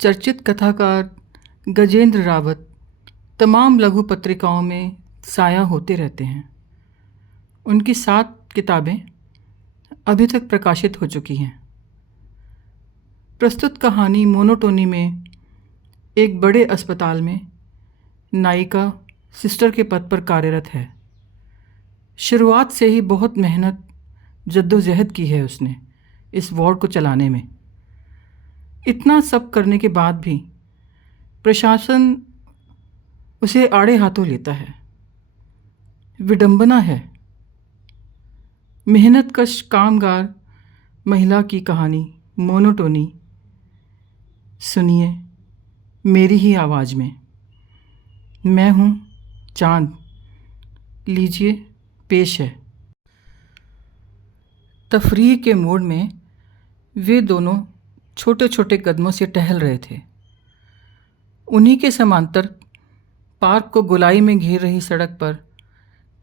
चर्चित कथाकार गजेंद्र रावत तमाम लघु पत्रिकाओं में साया होते रहते हैं। उनकी 7 किताबें अभी तक प्रकाशित हो चुकी हैं। प्रस्तुत कहानी मोनोटोनी में एक बड़े अस्पताल में नायिका सिस्टर के पद पर कार्यरत है। शुरुआत से ही बहुत मेहनत जद्दोजहद की है उसने इस वार्ड को चलाने में। इतना सब करने के बाद भी प्रशासन उसे आड़े हाथों लेता है। विडंबना है। मेहनतकश कामगार महिला की कहानी मोनोटोनी सुनिए मेरी ही आवाज़ में। मैं हूँ चांद। लीजिए पेश है। तफरीह के मोड़ में वे दोनों छोटे छोटे कदमों से टहल रहे थे। उन्हीं के समांतर पार्क को गोलाई में घेर रही सड़क पर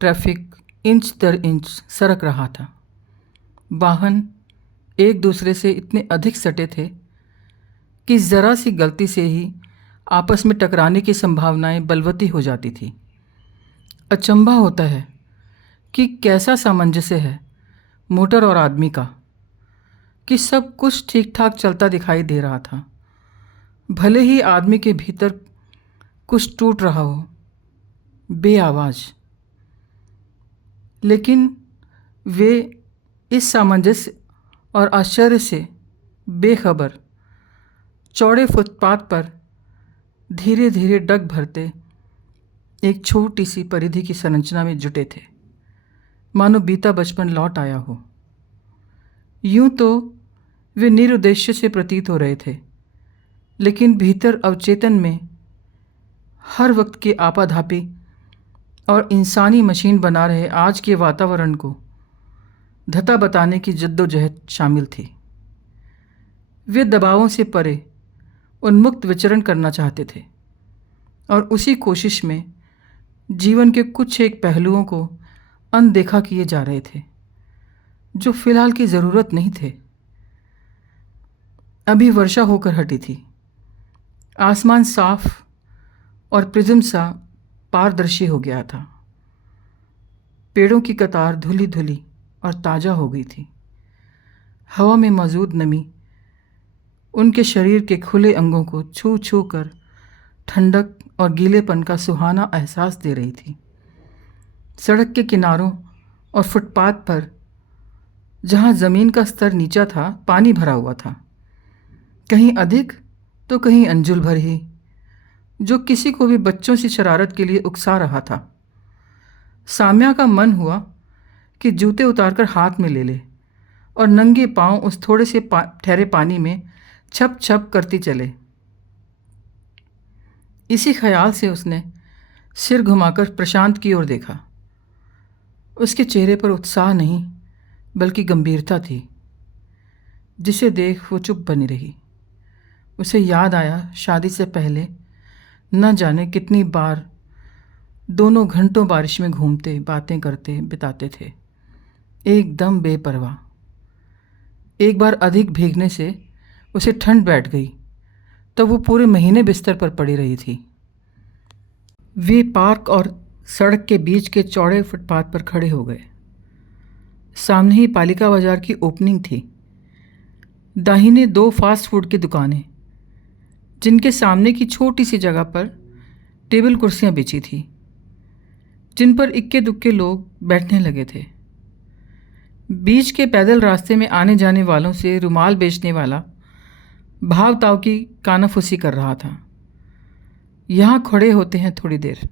ट्रैफिक इंच दर इंच सरक रहा था। वाहन एक दूसरे से इतने अधिक सटे थे कि ज़रा सी गलती से ही आपस में टकराने की संभावनाएं बलवती हो जाती थी। अचंभा होता है कि कैसा सामंजस्य है मोटर और आदमी का, कि सब कुछ ठीक ठाक चलता दिखाई दे रहा था। भले ही आदमी के भीतर कुछ टूट रहा हो बेआवाज़, लेकिन वे इस सामंजस्य और आश्चर्य से बेखबर चौड़े फुटपाथ पर धीरे धीरे डग भरते एक छोटी सी परिधि की संरचना में जुटे थे, मानो बीता बचपन लौट आया हो। यूं तो वे निरुद्देश्य से प्रतीत हो रहे थे, लेकिन भीतर अवचेतन में हर वक्त की आपाधापी और इंसानी मशीन बना रहे आज के वातावरण को धता बताने की जद्दोजहद शामिल थी। वे दबावों से परे उन्मुक्त विचरण करना चाहते थे और उसी कोशिश में जीवन के कुछ एक पहलुओं को अनदेखा किए जा रहे थे जो फिलहाल की ज़रूरत नहीं थे। अभी वर्षा होकर हटी थी। आसमान साफ और प्रिज्म सा पारदर्शी हो गया था। पेड़ों की कतार धुली धुली और ताज़ा हो गई थी। हवा में मौजूद नमी उनके शरीर के खुले अंगों को छू छू कर ठंडक और गीलेपन का सुहाना एहसास दे रही थी। सड़क के किनारों और फुटपाथ पर जहाँ ज़मीन का स्तर नीचा था, पानी भरा हुआ था, कहीं अधिक तो कहीं अंजुल भर ही, जो किसी को भी बच्चों से शरारत के लिए उकसा रहा था। साम्या का मन हुआ कि जूते उतारकर हाथ में ले ले और नंगे पांव उस थोड़े से ठहरे पानी में छप छप करती चले। इसी ख्याल से उसने सिर घुमाकर प्रशांत की ओर देखा। उसके चेहरे पर उत्साह नहीं बल्कि गंभीरता थी, जिसे देख वो चुप बनी रही। उसे याद आया शादी से पहले न जाने कितनी बार दोनों घंटों बारिश में घूमते बातें करते बिताते थे, एकदम बेपरवाह। एक बार अधिक भीगने से उसे ठंड बैठ गई, तब वो पूरे महीने बिस्तर पर पड़ी रही थी। वे पार्क और सड़क के बीच के चौड़े फुटपाथ पर खड़े हो गए। सामने ही पालिका बाजार की ओपनिंग थी। दाहिने 2 फास्ट फूड की दुकानें, जिनके सामने की छोटी सी जगह पर टेबल कुर्सियां बिछी थी, जिन पर इक्के दुक्के लोग बैठने लगे थे। बीच के पैदल रास्ते में आने जाने वालों से रुमाल बेचने वाला भाव ताव की कानाफूसी कर रहा था। यहाँ खड़े होते हैं थोड़ी देर,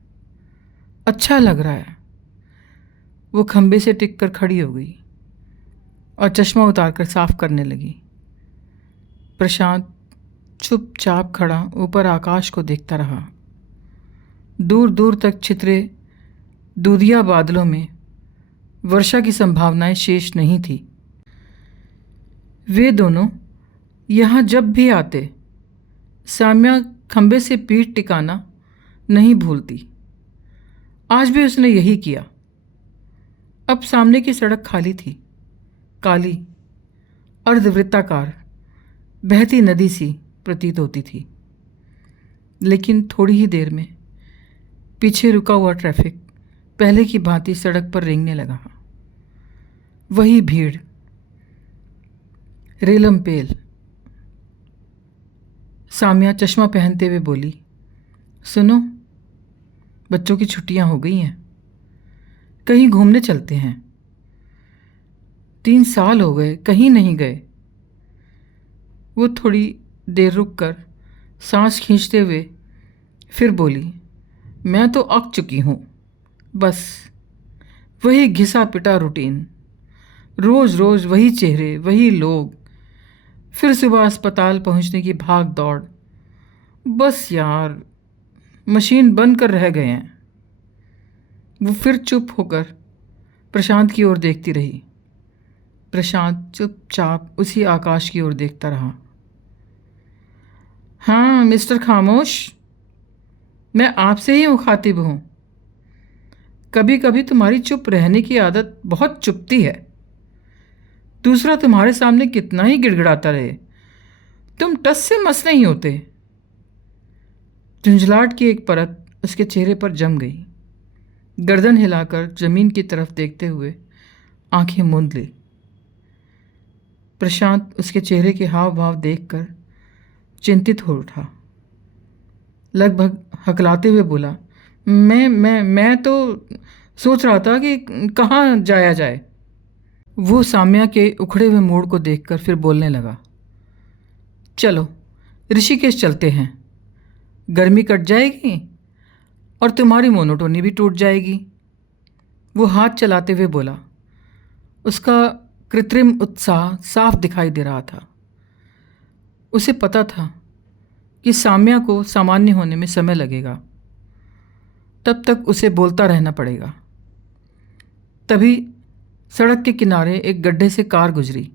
अच्छा लग रहा है। वो खंबे से टिक कर खड़ी हो गई और चश्मा उतारकर साफ करने लगी। प्रशांत चुपचाप खड़ा ऊपर आकाश को देखता रहा। दूर दूर तक छितरे दूधिया बादलों में वर्षा की संभावनाएं शेष नहीं थी। वे दोनों यहाँ जब भी आते, साम्या खंबे से पीठ टिकाना नहीं भूलती। आज भी उसने यही किया। अब सामने की सड़क खाली थी, काली, अर्धवृत्ताकार, बहती नदी सी प्रतीत होती थी। लेकिन थोड़ी ही देर में पीछे रुका हुआ ट्रैफिक पहले की भांति सड़क पर रेंगने लगा। वही भीड़, रेलम पेल। सामिया चश्मा पहनते हुए बोली, सुनो, बच्चों की छुट्टियां हो गई हैं, कहीं घूमने चलते हैं। 3 साल हो गए कहीं नहीं गए। वो थोड़ी देर रुक कर सांस खींचते हुए फिर बोली, मैं तो अक चुकी हूँ। बस वही घिसा पिटा रूटीन, रोज़ रोज़ वही चेहरे, वही लोग, फिर सुबह अस्पताल पहुँचने की भाग दौड़। बस यार, मशीन बंद कर रह गए हैं। वो फिर चुप होकर प्रशांत की ओर देखती रही। प्रशांत चुपचाप उसी आकाश की ओर देखता रहा। हाँ मिस्टर खामोश, मैं आपसे ही मुखातिब हूँ। कभी कभी तुम्हारी चुप रहने की आदत बहुत चुभती है। दूसरा तुम्हारे सामने कितना ही गिड़गिड़ाता रहे, तुम टस से मस नहीं होते। झुंझलाहट की एक परत उसके चेहरे पर जम गई। गर्दन हिलाकर जमीन की तरफ देखते हुए आंखें मूंद ली। प्रशांत उसके चेहरे के हाव भाव देखकर चिंतित हो उठा। लगभग हकलाते हुए बोला, मैं तो सोच रहा था कि कहाँ जाया जाए। वो साम्या के उखड़े हुए मूड को देखकर फिर बोलने लगा, चलो ऋषिकेश चलते हैं, गर्मी कट जाएगी और तुम्हारी मोनोटोनी भी टूट जाएगी। वो हाथ चलाते हुए बोला। उसका कृत्रिम उत्साह साफ दिखाई दे रहा था। उसे पता था कि साम्या को सामान्य होने में समय लगेगा, तब तक उसे बोलता रहना पड़ेगा। तभी सड़क के किनारे एक गड्ढे से कार गुजरी।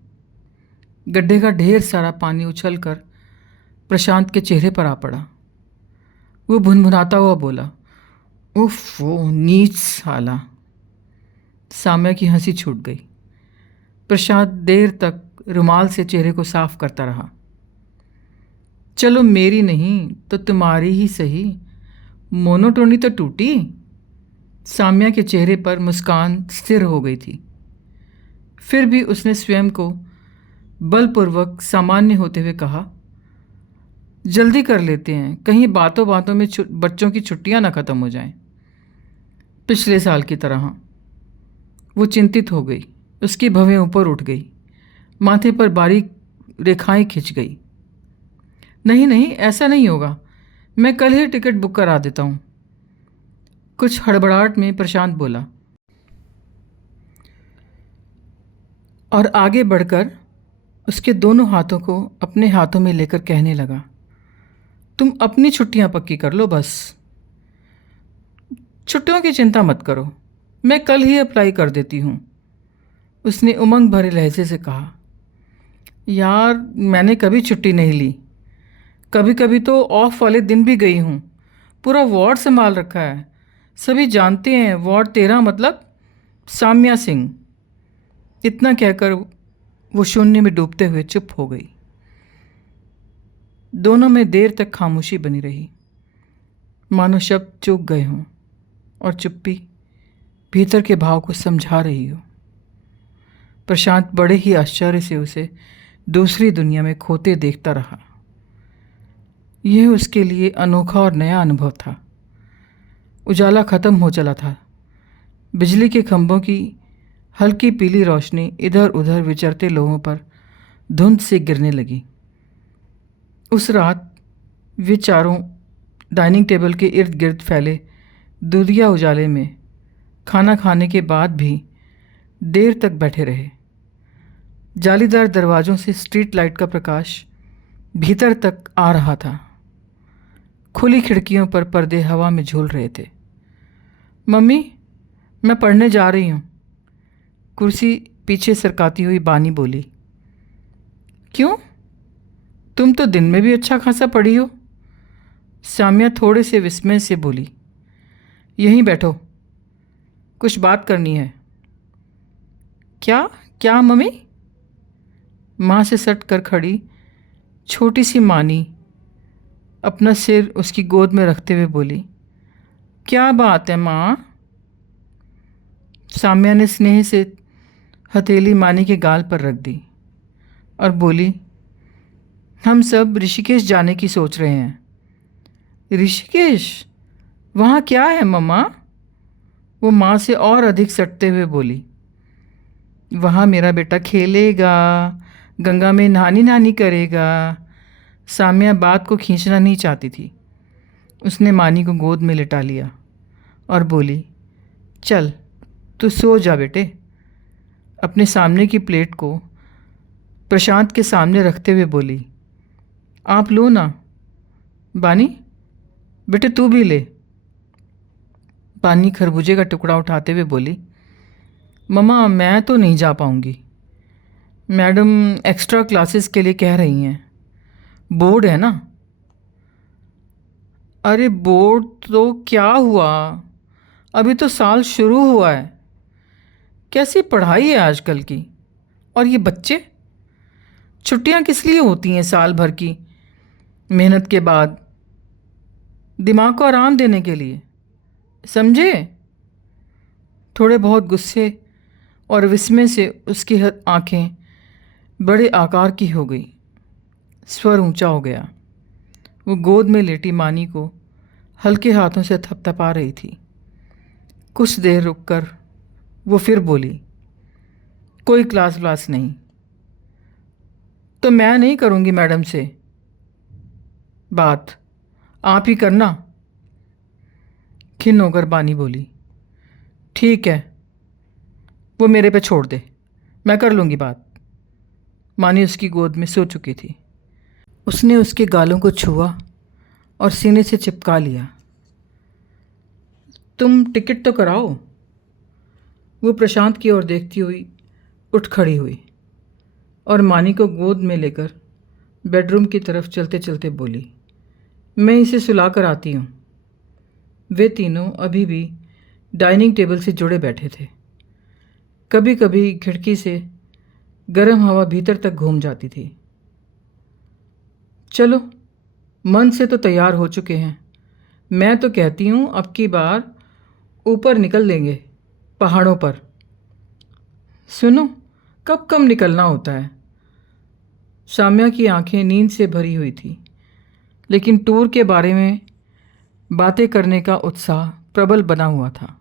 गड्ढे का ढेर सारा पानी उछलकर प्रशांत के चेहरे पर आ पड़ा। वो भुनभुनाता हुआ बोला, उफ वो नीच साला। साम्या की हंसी छूट गई। प्रशांत देर तक रुमाल से चेहरे को साफ करता रहा। चलो मेरी नहीं तो तुम्हारी ही सही, मोनोटोनी तो टूटी। साम्या के चेहरे पर मुस्कान स्थिर हो गई थी। फिर भी उसने स्वयं को बलपूर्वक सामान्य होते हुए कहा, जल्दी कर लेते हैं, कहीं बातों बातों में बच्चों की छुट्टियां ना ख़त्म हो जाएं। पिछले साल की तरह। वो चिंतित हो गई। उसकी भवें ऊपर उठ गई, माथे पर बारीक रेखाएं खिंच गई। नहीं नहीं, ऐसा नहीं होगा, मैं कल ही टिकट बुक करा देता हूँ। कुछ हड़बड़ाहट में प्रशांत बोला और आगे बढ़कर उसके दोनों हाथों को अपने हाथों में लेकर कहने लगा, तुम अपनी छुट्टियां पक्की कर लो बस। छुट्टियों की चिंता मत करो, मैं कल ही अप्लाई कर देती हूँ। उसने उमंग भरे लहजे से कहा, यार मैंने कभी छुट्टी नहीं ली, कभी कभी तो ऑफ वाले दिन भी गई हूँ। पूरा वार्ड संभाल रखा है, सभी जानते हैं वार्ड 13 मतलब साम्या सिंह। इतना कहकर वो शून्य में डूबते हुए चुप हो गई। दोनों में देर तक खामोशी बनी रही, मानो शब्द चूक गए हों और चुप्पी भीतर के भाव को समझा रही हो। प्रशांत बड़े ही आश्चर्य से उसे दूसरी दुनिया में खोते देखता रहा। यह उसके लिए अनोखा और नया अनुभव था। उजाला खत्म हो चला था। बिजली के खंभों की हल्की पीली रोशनी इधर उधर विचरते लोगों पर धुंध से गिरने लगी। उस रात वे चारों डाइनिंग टेबल के इर्द गिर्द फैले दूधिया उजाले में खाना खाने के बाद भी देर तक बैठे रहे। जालीदार दरवाज़ों से स्ट्रीट लाइट का प्रकाश भीतर तक आ रहा था। खुली खिड़कियों पर पर्दे हवा में झूल रहे थे। मम्मी, मैं पढ़ने जा रही हूँ, कुर्सी पीछे सरकाती हुई बानी बोली। क्यों? तुम तो दिन में भी अच्छा खासा पढ़ी हो। साम्या थोड़े से विस्मय से बोली। यहीं बैठो, कुछ बात करनी है। क्या क्या मम्मी? माँ से सट कर खड़ी छोटी सी मानी अपना सिर उसकी गोद में रखते हुए बोली, क्या बात है माँ? साम्या ने स्नेह से हथेली मानी के गाल पर रख दी और बोली, हम सब ऋषिकेश जाने की सोच रहे हैं। ऋषिकेश? वहाँ क्या है मम्मा? वो माँ से और अधिक सटते हुए बोली, वहाँ मेरा बेटा खेलेगा, गंगा में नहानी नहानी करेगा। साम्या बात को खींचना नहीं चाहती थी। उसने मानी को गोद में लिटा लिया और बोली, चल तू सो जा बेटे। अपने सामने की प्लेट को प्रशांत के सामने रखते हुए बोली, आप लो ना। बानी बेटे तू भी ले। बानी खरबूजे का टुकड़ा उठाते हुए बोली, मम्मा मैं तो नहीं जा पाऊंगी। मैडम एक्स्ट्रा क्लासेस के लिए कह रही हैं, बोर्ड है ना। अरे बोर्ड तो क्या हुआ, अभी तो साल शुरू हुआ है। कैसी पढ़ाई है आजकल की। और ये बच्चे, छुट्टियां किस लिए होती हैं साल भर की मेहनत के बाद? दिमाग को आराम देने के लिए, समझे? थोड़े बहुत गुस्से और विस्मय से उसकी आंखें बड़े आकार की हो गई। स्वर ऊंचा हो गया। वो गोद में लेटी मानी को हल्के हाथों से थपथपा रही थी। कुछ देर रुककर वो फिर बोली, कोई क्लास व्लास नहीं। तो मैं नहीं करूँगी मैडम से बात, आप ही करना। खिन्न होकर बानी बोली, ठीक है, वो मेरे पे छोड़ दे, मैं कर लूँगी बात। मानी उसकी गोद में सो चुकी थी। उसने उसके गालों को छुआ और सीने से चिपका लिया। तुम टिकट तो कराओ। वो प्रशांत की ओर देखती हुई उठ खड़ी हुई और मानी को गोद में लेकर बेडरूम की तरफ चलते चलते बोली, मैं इसे सुला कर आती हूँ। वे तीनों अभी भी डाइनिंग टेबल से जुड़े बैठे थे। कभी कभी खिड़की से गर्म हवा भीतर तक घूम जाती थी। चलो, मन से तो तैयार हो चुके हैं। मैं तो कहती हूँ अब की बार ऊपर निकल लेंगे, पहाड़ों पर। सुनो, कब कब निकलना होता है। साम्या की आंखें नींद से भरी हुई थी, लेकिन टूर के बारे में बातें करने का उत्साह प्रबल बना हुआ था।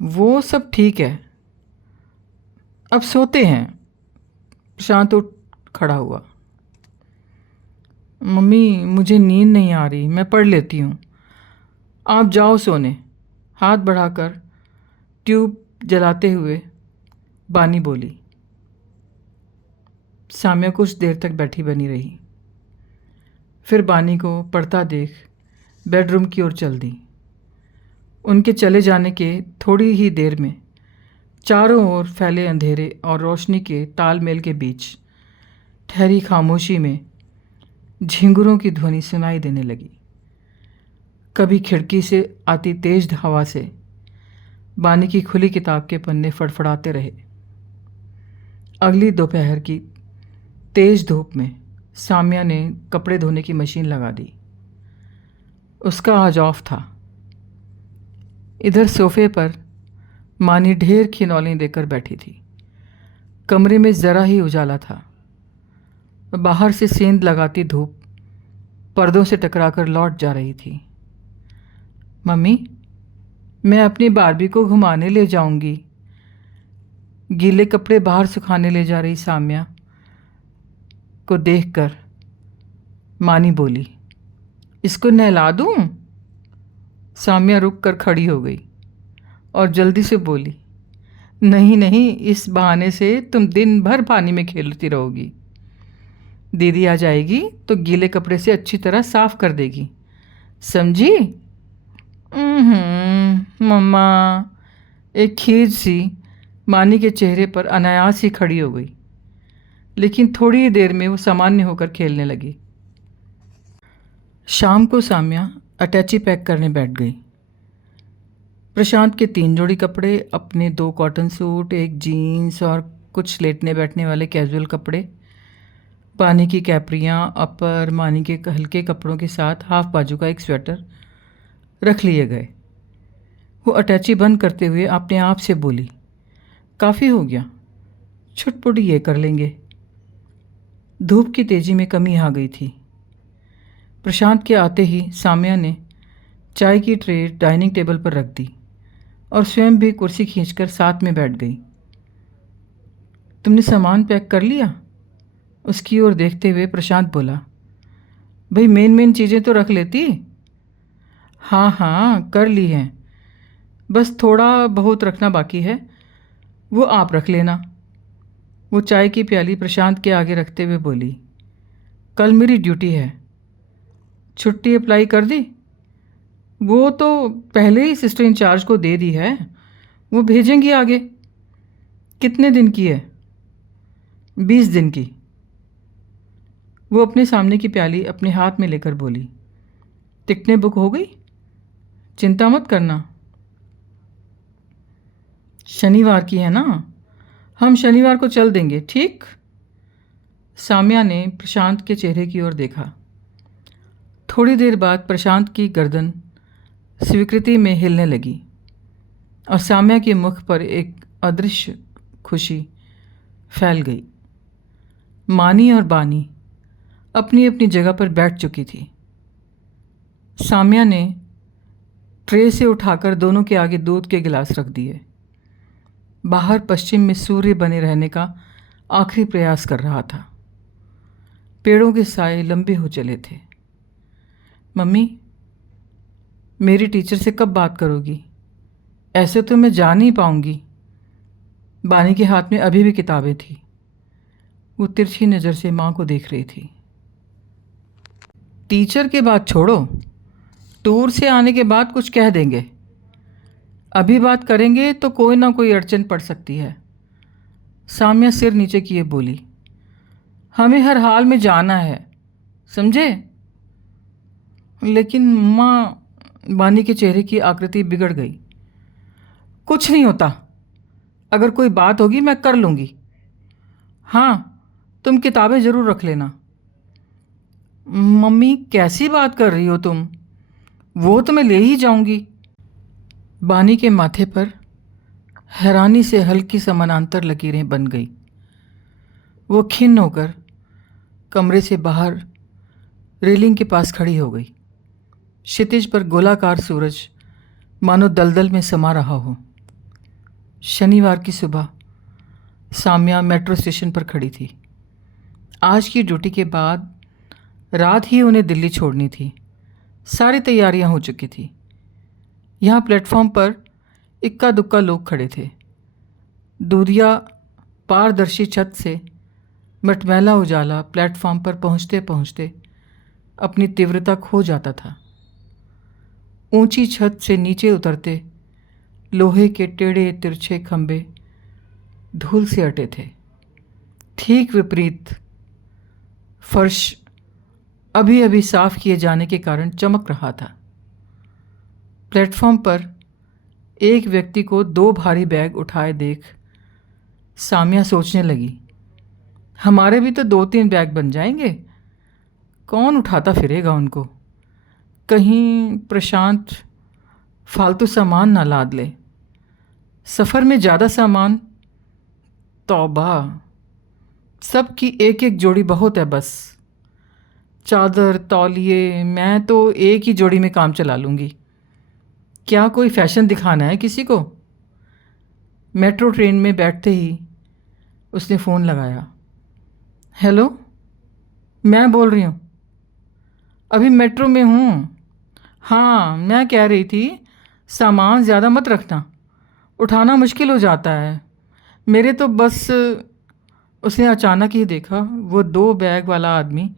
वो सब ठीक है, अब सोते हैं। प्रशांत उठ खड़ा हुआ। मम्मी मुझे नींद नहीं आ रही, मैं पढ़ लेती हूँ। आप जाओ सोने। हाथ बढ़ाकर ट्यूब जलाते हुए बानी बोली। साम्या कुछ देर तक बैठी बनी रही, फिर बानी को पढ़ता देख बेडरूम की ओर चल दी। उनके चले जाने के थोड़ी ही देर में चारों ओर फैले अंधेरे और रोशनी के तालमेल के बीच ठहरी खामोशी में झिंगुरों की ध्वनि सुनाई देने लगी। कभी खिड़की से आती तेज हवा से बानी की खुली किताब के पन्ने फड़फड़ाते रहे। अगली दोपहर की तेज धूप में साम्या ने कपड़े धोने की मशीन लगा दी। उसका आज ऑफ था। इधर सोफे पर मानी ढेर खिनौलें देकर बैठी थी। कमरे में ज़रा ही उजाला था। बाहर से सेंध लगाती धूप पर्दों से टकराकर लौट जा रही थी। मम्मी, मैं अपनी बारबी को घुमाने ले जाऊंगी। गीले कपड़े बाहर सुखाने ले जा रही साम्या को देखकर मानी बोली, इसको नहला दूं? साम्या रुक कर खड़ी हो गई और जल्दी से बोली, नहीं नहीं, इस बहाने से तुम दिन भर पानी में खेलती रहोगी। दीदी आ जाएगी तो गीले कपड़े से अच्छी तरह साफ कर देगी, समझी? मम्मा। एक खीज सी मानी के चेहरे पर अनायास ही खड़ी हो गई, लेकिन थोड़ी ही देर में वो सामान्य होकर खेलने लगी। शाम को साम्या अटैची पैक करने बैठ गई। प्रशांत के 3 जोड़ी कपड़े, अपने 2 कॉटन सूट, एक जीन्स और कुछ लेटने बैठने वाले कैजुअल कपड़े पानी की कैपरियाँ अपर मानी के हल्के कपड़ों के साथ हाफ बाजू का एक स्वेटर रख लिए गए। वो अटैची बंद करते हुए अपने आप से बोली, काफ़ी हो गया, छुटपुट ये कर लेंगे। धूप की तेज़ी में कमी आ गई थी। प्रशांत के आते ही साम्या ने चाय की ट्रे डाइनिंग टेबल पर रख दी और स्वयं भी कुर्सी खींचकर साथ में बैठ गई। तुमने सामान पैक कर लिया? उसकी ओर देखते हुए प्रशांत बोला। भाई मेन चीज़ें तो रख लेती। हाँ हाँ कर ली हैं, बस थोड़ा बहुत रखना बाकी है, वो आप रख लेना। वो चाय की प्याली प्रशांत के आगे रखते हुए बोली, कल मेरी ड्यूटी है। छुट्टी अप्लाई कर दी? वो तो पहले ही सिस्टर इंचार्ज को दे दी है, वो भेजेंगी आगे। कितने दिन की है? 20 दिन की। वो अपने सामने की प्याली अपने हाथ में लेकर बोली, टिकटें बुक हो गई? चिंता मत करना। शनिवार की है ना, हम शनिवार को चल देंगे, ठीक? साम्या ने प्रशांत के चेहरे की ओर देखा। थोड़ी देर बाद प्रशांत की गर्दन स्वीकृति में हिलने लगी और साम्या के मुख पर एक अदृश्य खुशी फैल गई। मानी और बानी अपनी अपनी जगह पर बैठ चुकी थी। साम्या ने ट्रे से उठाकर दोनों के आगे दूध के गिलास रख दिए। बाहर पश्चिम में सूर्य बने रहने का आखिरी प्रयास कर रहा था। पेड़ों के साए लंबे हो चले थे। मम्मी, मेरी टीचर से कब बात करोगी? ऐसे तो मैं जा नहीं पाऊंगी। बानी के हाथ में अभी भी किताबें थी। वो तिरछी नज़र से माँ को देख रही थी। टीचर के बात छोड़ो, टूर से आने के बाद कुछ कह देंगे। अभी बात करेंगे तो कोई ना कोई अड़चन पड़ सकती है। साम्या सिर नीचे किए बोली, हमें हर हाल में जाना है, समझे? लेकिन माँ, बानी के चेहरे की आकृति बिगड़ गई। कुछ नहीं होता, अगर कोई बात होगी मैं कर लूँगी। हाँ, तुम किताबें ज़रूर रख लेना। मम्मी कैसी बात कर रही हो तुम? वो तो मैं ले ही जाऊंगी। बानी के माथे पर हैरानी से हल्की समानांतर लकीरें बन गई। वो खिन्न होकर कमरे से बाहर रेलिंग के पास खड़ी हो गई। क्षितिज पर गोलाकार सूरज मानो दलदल में समा रहा हो। शनिवार की सुबह साम्या मेट्रो स्टेशन पर खड़ी थी। आज की ड्यूटी के बाद रात ही उन्हें दिल्ली छोड़नी थी। सारी तैयारियां हो चुकी थी। यहाँ प्लेटफॉर्म पर इक्का दुक्का लोग खड़े थे। दूधिया पारदर्शी छत से मटमैला उजाला प्लेटफॉर्म पर पहुँचते पहुँचते अपनी तीव्रता खो जाता था। ऊंची छत से नीचे उतरते लोहे के टेढ़े तिरछे खंभे धूल से अटे थे। ठीक विपरीत फर्श अभी अभी साफ किए जाने के कारण चमक रहा था। प्लेटफॉर्म पर एक व्यक्ति को 2 भारी बैग उठाए देख साम्या सोचने लगी, हमारे भी तो 2-3 बैग बन जाएंगे, कौन उठाता फिरेगा उनको? कहीं प्रशांत फालतू सामान ना लाद ले। सफ़र में ज़्यादा सामान, तौबा, सबकी एक एक जोड़ी बहुत है बस। चादर तौलिए मैं तो एक ही जोड़ी में काम चला लूँगी। क्या कोई फैशन दिखाना है किसी को? मेट्रो ट्रेन में बैठते ही उसने फ़ोन लगाया। हेलो, मैं बोल रही हूँ, अभी मेट्रो में हूँ। हाँ, मैं कह रही थी सामान ज़्यादा मत रखना, उठाना मुश्किल हो जाता है मेरे तो बस। उसने अचानक ही देखा वो 2 बैग वाला आदमी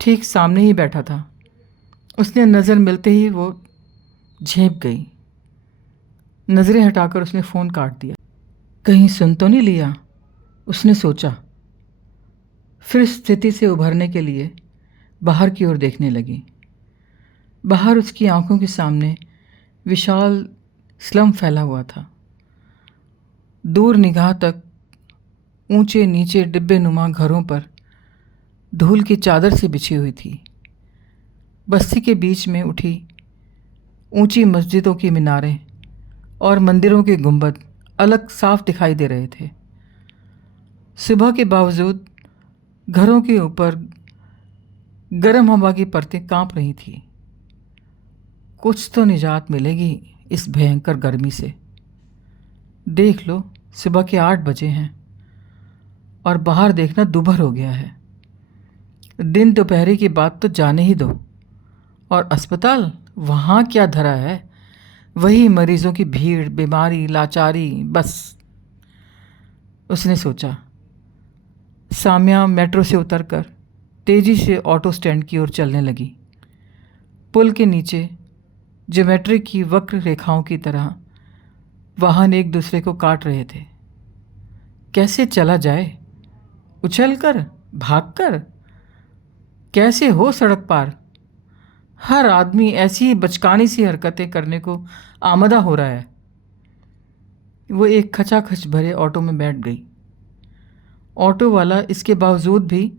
ठीक सामने ही बैठा था। उसने नज़र मिलते ही वो झेंप गई। नज़रें हटाकर उसने फ़ोन काट दिया। कहीं सुन तो नहीं लिया, उसने सोचा। फिर स्थिति से उभरने के लिए बाहर की ओर देखने लगी। बाहर उसकी आंखों के सामने विशाल स्लम फैला हुआ था। दूर निगाह तक ऊंचे नीचे डिब्बे नुमा घरों पर धूल की चादर से बिछी हुई थी। बस्ती के बीच में उठी ऊंची मस्जिदों की मीनारें और मंदिरों के गुंबद अलग साफ दिखाई दे रहे थे। सुबह के बावजूद घरों के ऊपर गर्म हवा की परतें कांप रही थी। कुछ तो निजात मिलेगी इस भयंकर गर्मी से। देख लो, सुबह के 8 बजे हैं और बाहर देखना दोपहर हो गया है। दिन दोपहरी की बात तो जाने ही दो। और अस्पताल, वहाँ क्या धरा है? वही मरीजों की भीड़, बीमारी, लाचारी, बस। उसने सोचा। साम्या मेट्रो से उतरकर तेजी से ऑटो स्टैंड की ओर चलने लगी। पुल के नीचे ज्योमेट्री की वक्र रेखाओं की तरह वाहन एक दूसरे को काट रहे थे। कैसे चला जाए? उछलकर, भागकर? कैसे हो सड़क पार? हर आदमी ऐसी ही बचकानी सी हरकतें करने को आमदा हो रहा है। वो एक खचाखच भरे ऑटो में बैठ गई। ऑटो वाला इसके बावजूद भी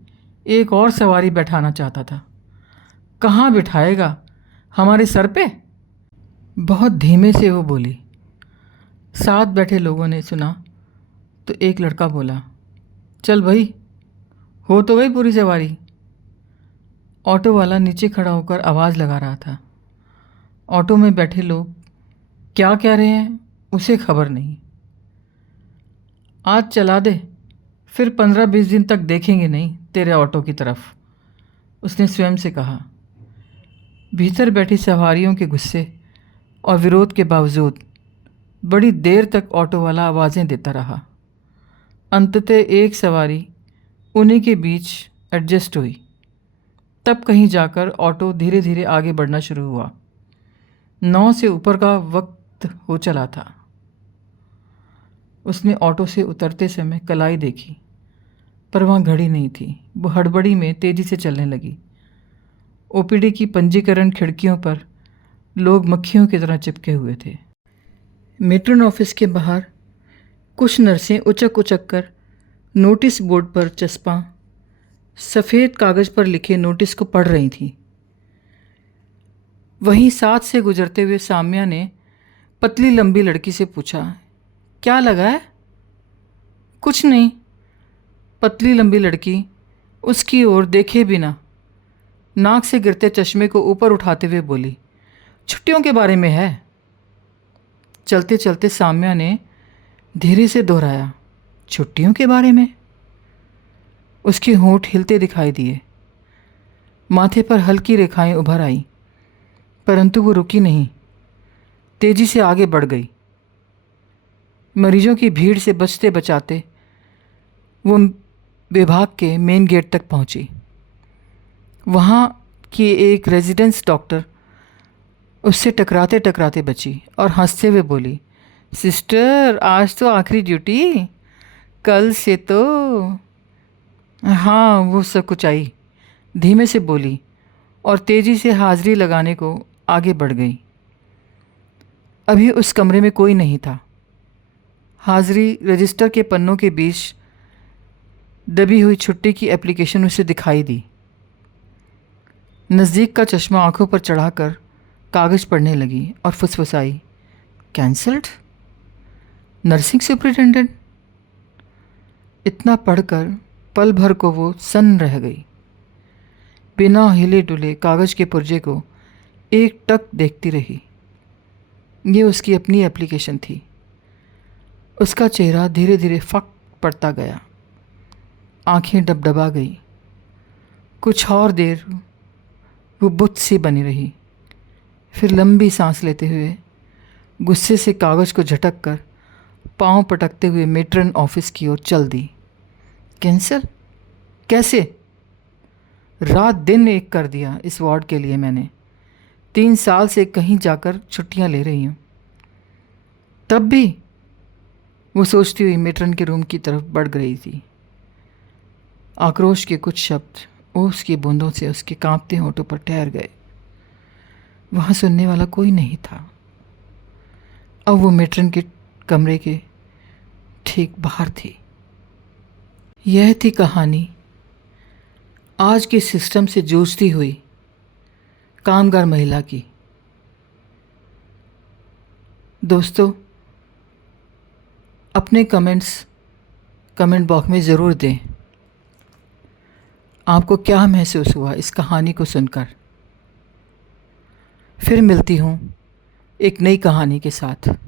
एक और सवारी बैठाना चाहता था। कहाँ बिठाएगा? हमारे सर पे? बहुत धीमे से वो बोली। साथ बैठे लोगों ने सुना तो एक लड़का बोला, चल भाई, हो तो गई पूरी सवारी। ऑटो वाला नीचे खड़ा होकर आवाज़ लगा रहा था। ऑटो में बैठे लोग क्या कह रहे हैं उसे खबर नहीं। आज चला दे, फिर 15-20 दिन तक देखेंगे नहीं तेरे ऑटो की तरफ, उसने स्वयं से कहा। भीतर बैठी सवारियों के गुस्से और विरोध के बावजूद बड़ी देर तक ऑटो वाला आवाज़ें देता रहा। अंततः एक सवारी उन्हीं के बीच एडजस्ट हुई। तब कहीं जाकर ऑटो धीरे धीरे आगे बढ़ना शुरू हुआ। 9 से ऊपर का वक्त हो चला था। उसने ऑटो से उतरते समय कलाई देखी, पर वहाँ घड़ी नहीं थी। वो हड़बड़ी में तेज़ी से चलने लगी। ओपीडी की पंजीकरण खिड़कियों पर लोग मक्खियों की तरह चिपके हुए थे। मेट्रन ऑफिस के बाहर कुछ नर्सें उचक उचक कर नोटिस बोर्ड पर चस्पा सफ़ेद कागज़ पर लिखे नोटिस को पढ़ रही थीं। वहीं साथ से गुजरते हुए साम्या ने पतली लंबी लड़की से पूछा, क्या लगा है? कुछ नहीं। पतली लंबी लड़की उसकी ओर देखे बिना नाक से गिरते चश्मे को ऊपर उठाते हुए बोली, छुट्टियों के बारे में है। चलते चलते साम्या ने धीरे से दोहराया, छुट्टियों के बारे में? उसके होंठ हिलते दिखाई दिए। माथे पर हल्की रेखाएं उभर आई, परंतु वो रुकी नहीं, तेजी से आगे बढ़ गई। मरीजों की भीड़ से बचते बचाते वो विभाग के मेन गेट तक पहुंची। वहाँ की एक रेजिडेंस डॉक्टर उससे टकराते टकराते बची और हंसते हुए बोली, सिस्टर, आज तो आखिरी ड्यूटी, कल से तो। हाँ, वो सब कुछ आई, धीमे से बोली और तेज़ी से हाजिरी लगाने को आगे बढ़ गई। अभी उस कमरे में कोई नहीं था। हाजिरी रजिस्टर के पन्नों के बीच दबी हुई छुट्टी की एप्लीकेशन उसे दिखाई दी। नज़दीक का चश्मा आंखों पर चढ़ाकर कागज़ पढ़ने लगी और फुसफुसाई, कैंसल्ड, नर्सिंग सुपरिटेंडेंट। इतना पढ़कर पल भर को वो सन्न रह गई। बिना हिले डुले कागज़ के पुर्जे को एक टक देखती रही। ये उसकी अपनी एप्लीकेशन थी। उसका चेहरा धीरे धीरे फक पड़ता गया, आंखें डबडबा गई। कुछ और देर वो बुत सी बनी रही, फिर लंबी सांस लेते हुए गुस्से से कागज़ को झटक कर पाँव पटकते हुए मेट्रन ऑफिस की ओर चल दी। कैंसल? कैसे? रात दिन एक कर दिया इस वार्ड के लिए मैंने। 3 साल से कहीं जाकर छुट्टियां ले रही हूँ। तब भी वो सोचती हुई मेट्रन के रूम की तरफ बढ़ रही थी। आक्रोश के कुछ शब्द ओस की बूंदों से उसके कांपते होठों पर ठहर गए। वहाँ सुनने वाला कोई नहीं था। अब वो मेट्रन के कमरे के ठीक बाहर थी। यह थी कहानी आज के सिस्टम से जूझती हुई कामगार महिला की। दोस्तों, अपने कमेंट बॉक्स में ज़रूर दें। आपको क्या महसूस हुआ इस कहानी को सुनकर? फिर मिलती हूँ एक नई कहानी के साथ।